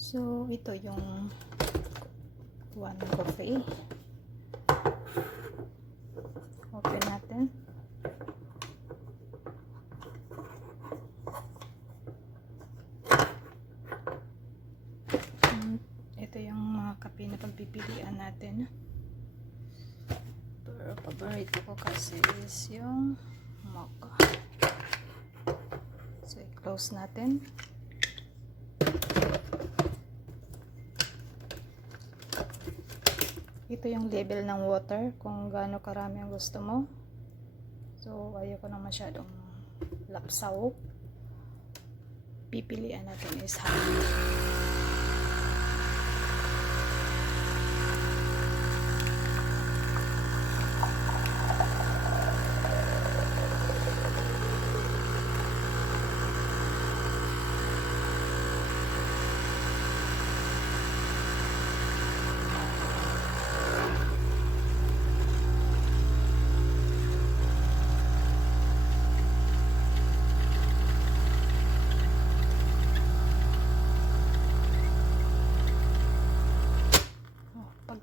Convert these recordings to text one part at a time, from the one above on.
So, ito yung one coffee. Open natin. Ito yung mga kape na pagpipilian natin. Pero paborito ko kasi is yung mocha. So, i-close natin. Ito yung label ng water kung gaano karami ang gusto mo. So, ayoko na masyadong lapsaw. Pipilian natin is hot.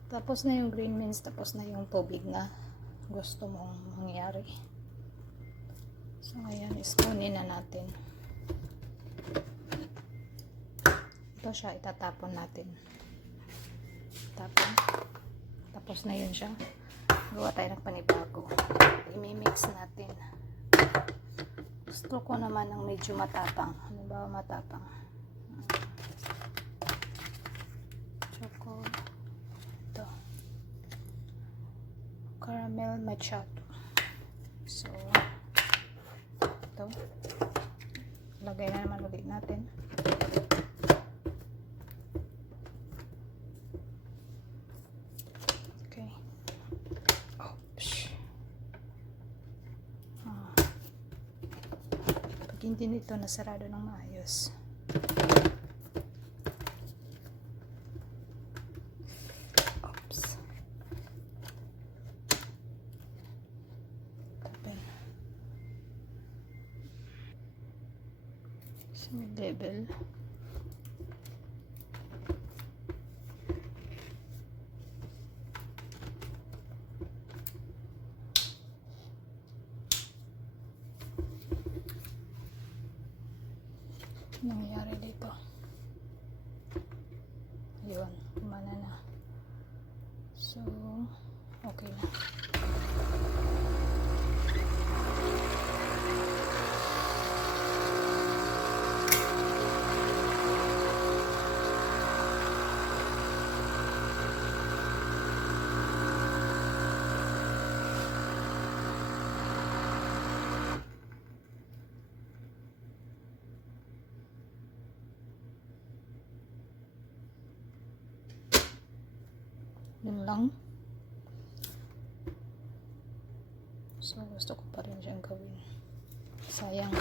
Tapos na yung green means tapos na yung tubig na gusto mong mangyari. So, ngayon ispunin na natin. Ito siya, itatapon natin. Tapon. Tapos na yun siya. Gawa tayo ng panibago. I-mix natin. Gusto ko naman ng medyo matapang. Ano ba matapang? Choco. Caramel macchiato. So, ito. Lagay na naman ulit natin. Okay. Oops. Pag hindi nito nasarado ng maayos. May label. Ano nangyari dito? Yun, kumana na. So, okay na. Yun lang. So, gusto ko pa rin siyang gawin. Sayang.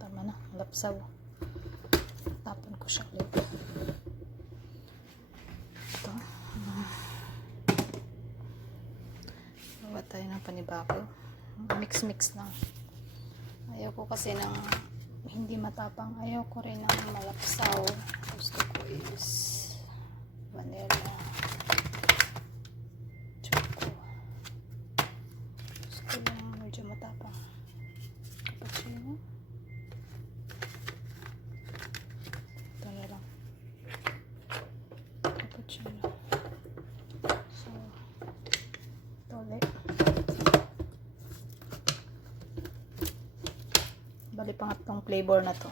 Tama na. Lapsaw. Tapon ko siya ulit. Ito. Gawa tayo ng panibago. Mix-mix lang. Ayaw ko kasi ng hindi matapang. Ayaw ko rin ng malapsaw. Gusto ko is vanilla choco. Gusto lang medyo matapang. Cappuccino. Ito na lang. Cappuccino. So, ito ulit. Bali pangatlong flavor na to.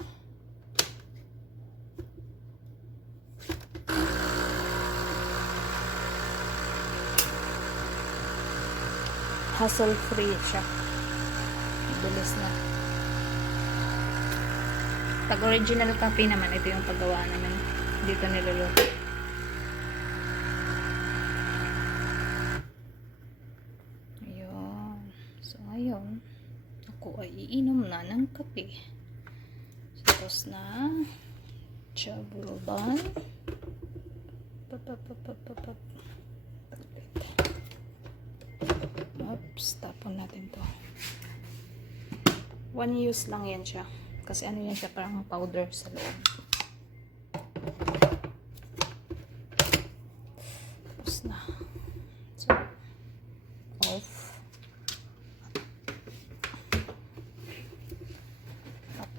Hassle free siya. Bilis na. Pag original coffee naman, ito yung paggawa naman. Dito niluluto. Ayun. So, ngayon, ako ay iinom na ng kape. Tapos na. Chabulban. Oops, tapon natin to. One use lang yan siya. Kasi ano yan siya, parang powder sa loob. Tapos na. So, off. At